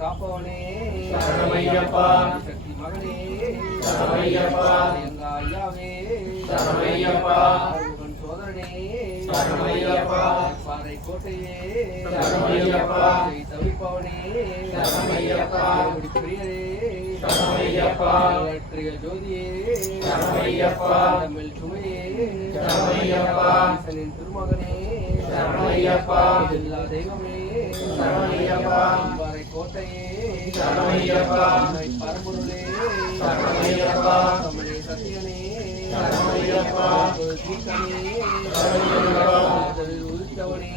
காப்பவனே சரணமையப்பா, சக்தி மகனே சரணமையப்பா, ஐயாவே சரணமையப்பா, சோதரனே சரணமையப்பா, பாறை கோட்டையே சரணமையப்பா, தவிப்பவனே சரணமையப்பா, பிரியரே சரணமையப்பா, வெற்றிய ஜோதியே சரணமையப்பா, தமிழ் சுமையே சரணமையப்பா, ஈசனின் திருமகனே சரணமையப்பா, எல்லா தெய்வமே சரணமையப்பா, பாறை கோட்டையே சரணமையப்பா, பரம்பொருளே சரணமையப்பா, தமிழே சத்தியனே சரணமையப்பா, கீர்த்தனே சரணமையப்பா, உதித்தவனே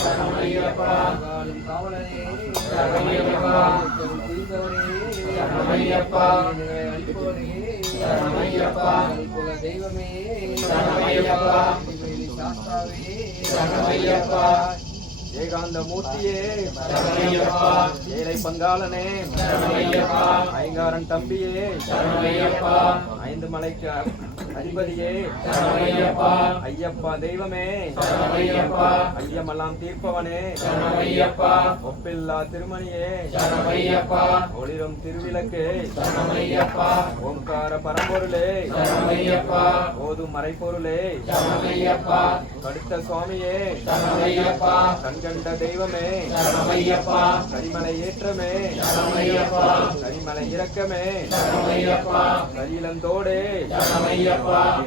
சரணமையப்பா, காலும் காவலனே சரணமையப்பா, புரிந்தவனே சரணமையப்பா, அளிப்பவனே சரணமையப்பா, குல தெய்வமே சரணமையப்பா, சாஸ்தாவே சரணமையப்பா, ஏகாந்த மூர்த்தியே சரணமையப்பா, ஏழை பங்காளனே சரணமையப்பா, ஐங்காரன் தம்பியே சரணமையப்பா, ஐந்து மலைக்கு அதிபதியே சரணமையப்பா, ஐயப்பா தெய்வமே சரணமையப்பா, ஐயமெல்லாம் தீர்ப்பவனே சரணமையப்பா, ஒப்பில்லா திருமணியே சரணமையப்பா, ஒளிரும் திருவிளக்கு சரணமையப்பா, ஓம்கார பரம்பொருளே சரணமையப்பா, ஓதும் மறைப்பொருளே சரணமையப்பா, கடுத்த சுவாமியே சரணமையப்பா, கண்கண்ட தெய்வமே சரணமையப்பா, கரிமலை ஏற்றமே சரணமையப்பா, கரிமலை இறக்கமே சரணமையப்பா, கரியிலந்தோடே சரணமையப்பா,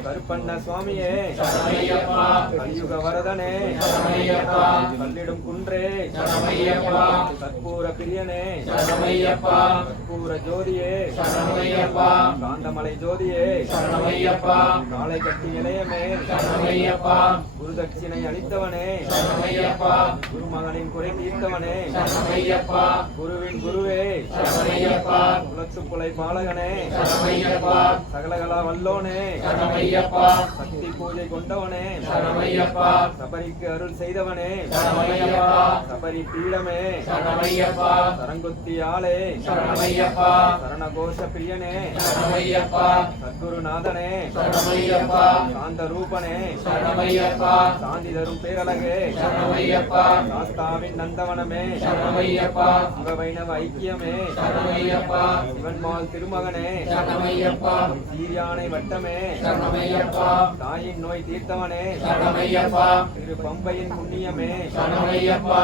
கருப்பண்ண சுவாமியே சரணமையப்பா, கலியுக வரதனே சரணமையப்பா, கல்லிடும் குன்றே சரணமையப்பா, கற்பூர பிரியனே சரணமையப்பா, கற்பூர ஜோதியே சரணமையப்பா, காந்தமலை ஜோதியே சரணமையப்பா, காளை கட்டி இளையமே சரணமையப்பா, குருதட்சிணை அளித்தவனே சரணமையப்பா, குருமகனின் குறை தீர்த்தவனே சரணமையப்பா, குருவின் குருவே சரணமையப்பா, குலத்துக்குலை பாலகனே சரணமையப்பா, சகலகலா வல்லோனே சரணமையப்பா, சக்தி பூஜை கொண்டவனே சரணமையப்பா, சபரிக்கு அருள் செய்தவனே சரணமையப்பா, சபரி பீடமே சரணமையப்பா, சரங்குத்தி ஆளே சரணமையப்பா, சரணகோஷ பிரியனே சரணமையப்பா, சத்குருநாதனே சரணமையப்பா, சாந்த ரூபனே சரணமையப்பா, சாந்தி தரும் பேரழகே சரணமையப்பா, சாஸ்தாவின் நந்தவனமே சரணமையப்பா, சிவ வைணவ ஐக்கியமே சரணமையப்பா, சிவன்மால் திருமகனே சரணமையப்பா, சீரியானை வட்டமே சரணமையப்பா, தாயின் நோய் தீர்த்தவனே சரணமையப்பா, திரு பம்பையின் புண்ணியமே சரணமையப்பா,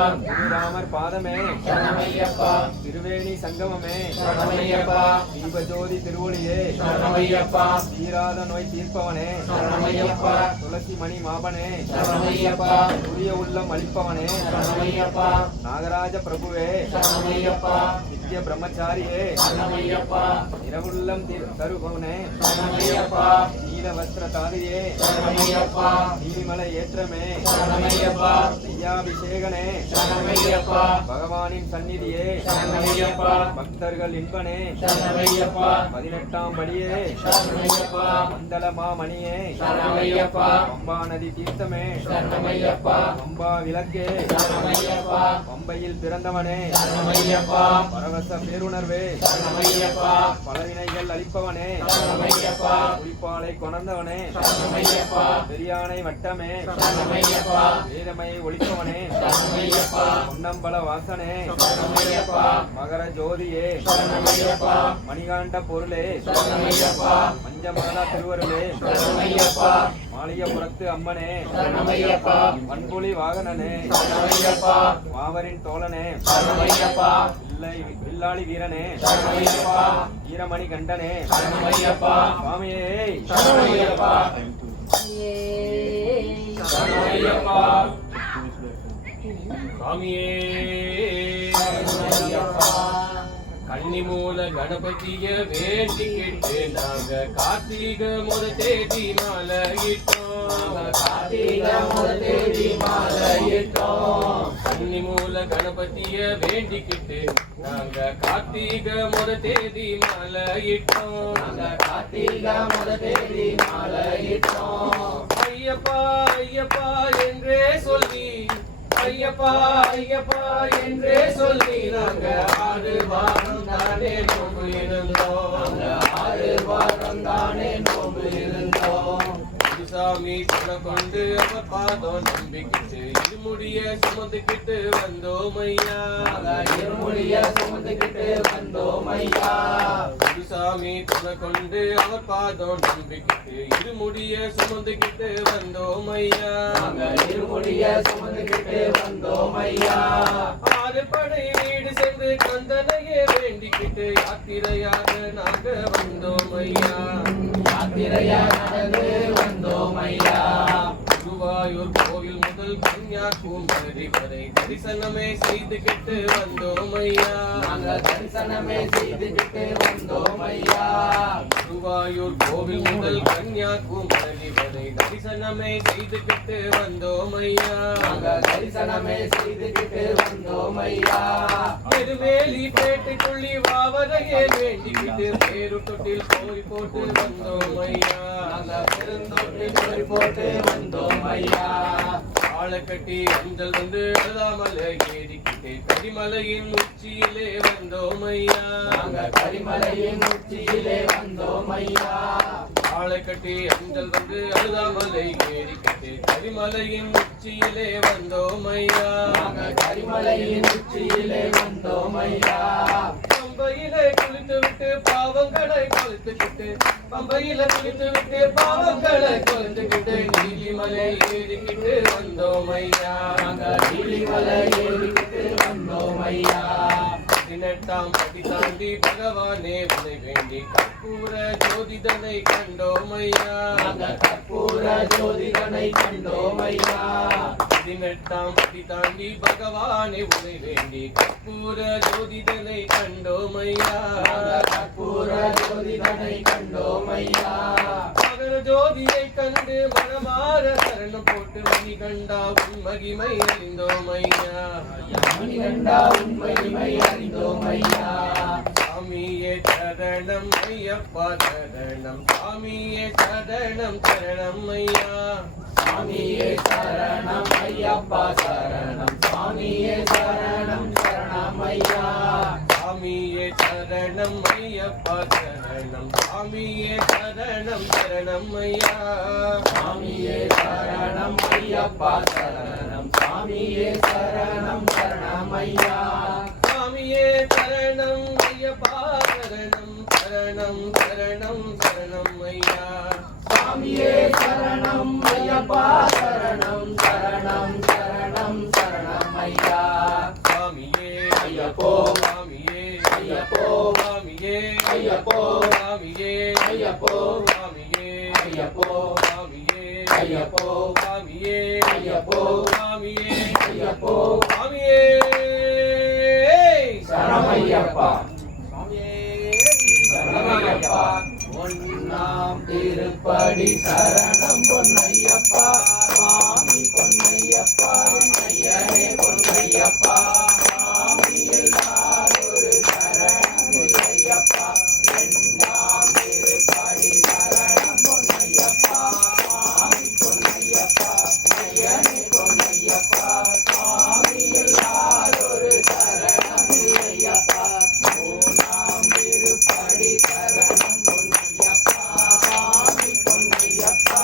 ராமர் பாதமே சரணமையப்பா, திருவேணி சங்கமமே சரணமையப்பா, தீபஜோதி திருவொளியே சரணமையப்பா, தீராத நோய் தீர்ப்பவனே சரணமையப்பா, துளசி மணி மாபனே சரணமையப்பா, புதிய உள்ளம் அளிப்பவனே சரணமையப்பா, நாகராஜ பிரபுவே சரணமையப்பா, நித்திய பிரம்மச்சாரியே சரணமையப்பா, இரவுள்ளம் தருபவனே சரணமையப்பா, நீல வஸ்திர தாரியே சரணமையப்பா, நீலிமலை ஏற்றமே சரணமையப்பா, நெய்யாபிஷேகனே சரணமையப்பா, பகவானின் சந்நிதியே சரணமையப்பா, பக்தர்கள் இன்பனே சரணமையப்பா, 18ஆம் படியே சரணமையப்பா, மண்டல மாமணியே சரணமையப்பா, பம்பா நதி தீர்த்தமே சரணமையப்பா, பம்பா விளக்கே சரணமையப்பா, பம்பையில் பிறந்தவனே சரணமையப்பா, பரவச பேருணர்வே சரணமையப்பா, பலவினைகள் அளிப்பவனே சரணமையப்பா, குறிப்பாலை கொணர்ந்தவனே சரணமையப்பா, பெரியானை வட்டமே சரணமையப்பா, வேதமை ஒளிப்பவனே சரணமையப்பா, பொன்னம்பல வாசனே சரணமையப்பா, மகர ஜோதியே சரணமையப்பா, மணிகாண்ட பொருளே சரணமையப்பா, மஞ்சமாலா திருவருளே சரணமையப்பா, மாளிகபுரத்து அம்மனே சரணமையப்பா, வன்புலி வாகனனே சரணமையப்பா, வாவரின் தோழனே சரணமையப்பா, வில்லாளி வீரனே சரணமையப்பா, வீரமணி கண்டனே சரணமையப்பா, சுவாமியே சரணமையப்பா, சரணமையப்பா, சுவாமியே சரணமையப்பா, கன்னிமூல கணபதிய வேண்டிக்கிட்டு நாங்க கார்த்திகை முதல் தேதி மலையிட்டோம், கார்த்திகை முதல் தேதி மாலையிட்டோம். கன்னிமூல கணபதிய வேண்டிக்கிட்டு நாங்க கார்த்திகை முதல் தேதி மாலையிட்டோம். கார்த்திகை முதல் தேதி மாலையிட்டோம். ஐயப்பா ஐயப்பா என்றே சொல்லி, ஐயப்பா ஐயப்பா என்றே சொல்லி நாங்க 6 வாரம் தானே நோம்பு இருந்தோம். 6 வாரம் தானே நோம்பு இருந்தோம். சாமி துணை கொண்டு அவர் பாதம் நம்பிக்கிட்டு இருமுடிய சுமந்துக்கிட்டு வந்தோம் ஐயா. இருமுடிய சுமந்துக்கிட்டு வந்தோம் ஐயா. சாமி துணை கொண்டு அவர் பாதம் நம்பிக்கிட்டு இருமுடிய சுமந்துக்கிட்டு வந்தோம் ஐயா. இருமுடிய சுமந்துக்கிட்டு வந்தோம் ஐயா. 6 படை வீடு சென்று கந்தனையே வேண்டிக்கிட்டு யாத்திரையாக நாங்க வந்தோம் ஐயா. யாத்திரையாக நடந்து வந்தோம் ஐயா. குருவாயூர் கோவில் முதல் கன்னியாகுமரி வரை தரிசனமே செய்துகிட்டு வந்தோம் ஐயா. தரிசனமே செய்துகிட்டு வந்தோம் ஐயா. குருவாயூர் கோவில் முதல் கன்னியாகுமரி வரை தரிசனமே செய்துகிட்டு வந்தோம் ஐயா. தரிசனமே செய்துகிட்டு வந்தோம் ஐயா. திருவேலி பேட்டைக்குள்ளி வாவரையே வேண்டிக்கிட்டு பேரு தொட்டில் போய் போட்டு வந்தோம் ஐயா. பெருந்தொட்டில் போய் போட்டு வந்தோம் ஐயா. ஆளை கட்டி அஞ்சல் வந்து எழுதாமலை ஏறிக்கிட்டு கரிமலையின் உச்சியிலே வந்தோம் ஐயா. கரிமலையின் உச்சியிலே வந்தோம் ஐயா. ஆளை கட்டி அஞ்சல் வந்து எழுதாமலை ஏறிக்கிட்டு கரிமலையின் உச்சியிலே வந்தோம் ஐயா. கரிமலையின் உச்சியிலே வந்தோம் ஐயா. பம்பையிலே குளித்து விட்டு பாவங்களை கொளுத்துக்கிட்டு, பம்பையில குளித்து விட்டு பாவங்களை கொளுத்துக்கிட்டு நீலிமலை ஏறிக்கிட்டு வந்தோம் ஐயா. நீலிமலை ஏறிக்கிட்டு வந்தோம் ஐயா. 18ஆம் படி தாண்டி பகவானே உன்னை வேண்டி கற்பூர ஜோதிதனை கண்டோம் ஐயா. கற்பூர ஜோதிதனை கண்டோம் ஐயா. 18ஆம் படி தாண்டி பகவானே உன்னை வேண்டி கற்பூர ஜோதிதனை கண்டோம் ஐயா. கற்பூர ஜோதிதனை கண்டோம் ஐயா. மகர ஜோதியை கண்டு மனமாற சரணம் போட்டு மணிகண்டா உன் மகிமை அறிந்தோம் ஐயா. மணிகண்டா உன் மகிமை அறிந்தோம் ஐயா. சாமியே சரணம் ஐயப்பா சரணம், சாமியே சரணம் சரணம் ஐயா. சாமியே சரணம் ஐயப்பா சரணம், சாமியே சரணம் சரணம் ஐயா. சாமியே சரணம் ஐயப்பா சரணம், சாமியே சரணம் சரணம் ஐயா. சாமியே சரணம் ஐயப்பா சரணம், சாமியே சரணம் சரணம் ஐயா. சாமியே சரணம் ஐயப்பா சரணம் சரணம் சரணம் சரணம் ஐயா. சாமியே சரணம் ஐயப்பா சரணம் சரணம் சரணம் சரணம் ஐயா. சாமியே ஐயப்போ சாமியே ஐயப்போ சாமியே ஐயப்போ சாமியே ஐயப்போ சாமியே ஐயப்போ சாமியே ஐயப்போ சாமியே ஐயப்போ சாமியே ஐயப்போ சாமியே சரணமையப்பா சாமியே சரணமையப்பா. பொன்னாம் திருப்படி சரணம் பொன்னையப்பா, சுவாமி பொன்னையப்பா, ஐயனே பொன்னையப்பா. சுவாமி எல்லாரொரு சரணம் இல்லையப்பா, இரண்டாம் திருப்படி சரணம் பொன்னையப்பா, சுவாமி பொன்னையப்பா, ஐயனே பொன்னையப்பா. சுவாமி எல்லாரொரு சரணம் இல்லையப்பா, மூணாம் திருப்படி சரணம் பொன்னையப்பா, சுவாமி பொன்னையப்பா,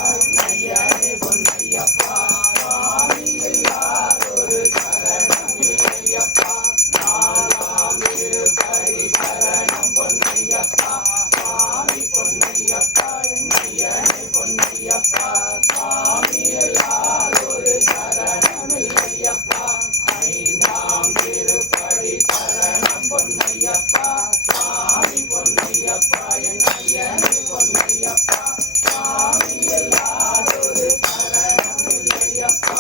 ஐயனே பொன்னையப்பா. சுவாமி எல்லாரொரு சரணம் இல்லையப்பா, நாலாம் திருப்படி சரணம் பொன்னையப்பா, சுவாமி பொன்னையப்பா, ஐயனே பொன்னையப்பா. சுவாமி எல்லாரொரு சரணம் இல்லையப்பா, ஐந்தாம் திருப்படி சரணம் பொன்னையப்பா, சுவாமி பொன்னையப்பா, ஐயனே பொன்னையப்பா. சுவாமி எல்லாரொரு சரணம் இல்லையப்பா,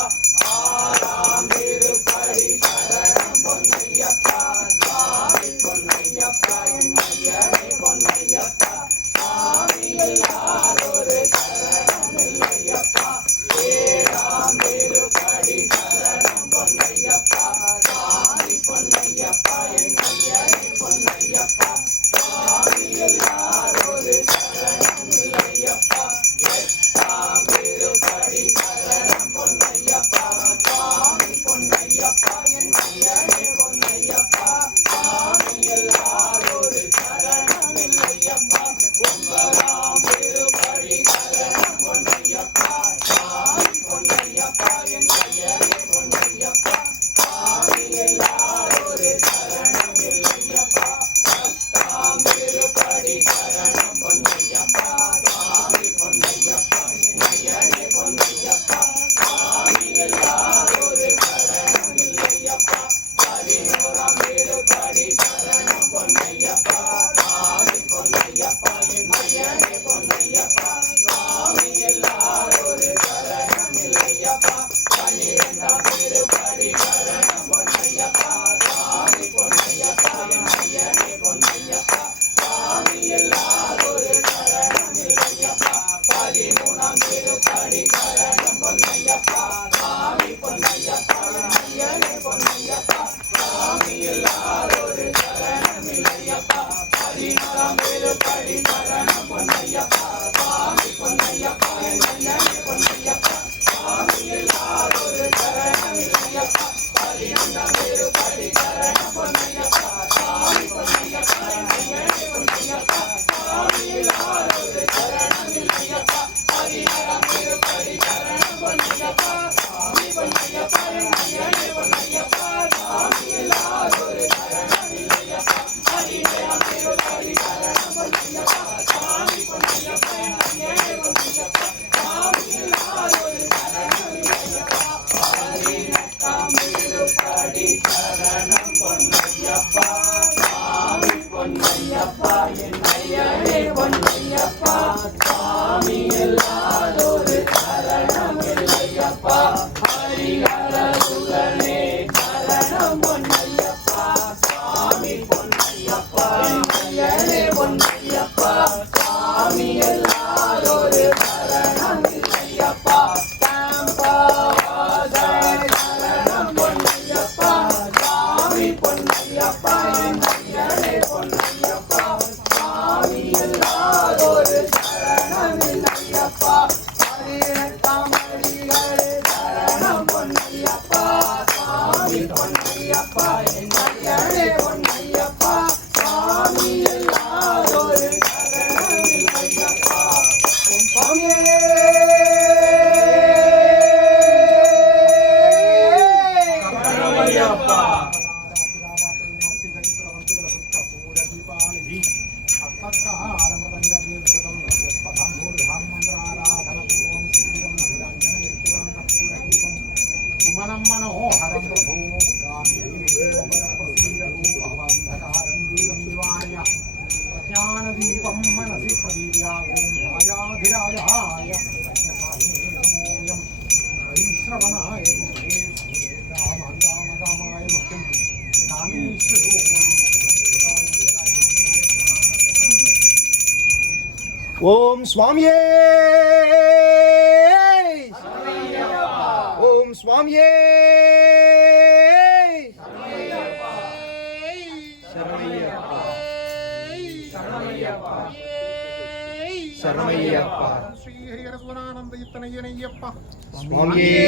ஆறாம் திருப்படி சரணம் பொன்னையப்பா, சுவாமி பொன்னையப்பா, ஐயனே பொன்னையப்பா. சுவாமி எல்லாரொரு சரணம் இல்லையப்பா, சாமி எல்லாரொரு சரணம் இல்லையப்பா சாம்பவாசன் சரணம் பொன்னையப்பா சாமி பொன்னையப்பா என் ஐயனே பொன்னையப்பா சாமி எல்லாரொரு சரணம் இல்லையப்பா பதினெட்டாம் அடிகளே சரணம் பொன்னையப்பா சாமி பொன்னையப்பா என் ஐயனே பொன்னையப்பா சாமி எல்லாரொரு சரணம் இல்லையப்பா ஓம் சாமியே சரணமையப்பா. సుమనం మనోహరం ప్రభో ప్రజ్ఞానదీపం మనసి ప్రదీప్యాగం రాజాధిరాజాయ శ్రవణాయ రామాయ మహ్యం రామేశ్వరో ఓం స్వామియే ఓం స్వామియే శరణమయ్యప్ప శ్రీ హరిహర స్వరానంద ఇత్తనయ్యనయ్యప్ప స్వామియే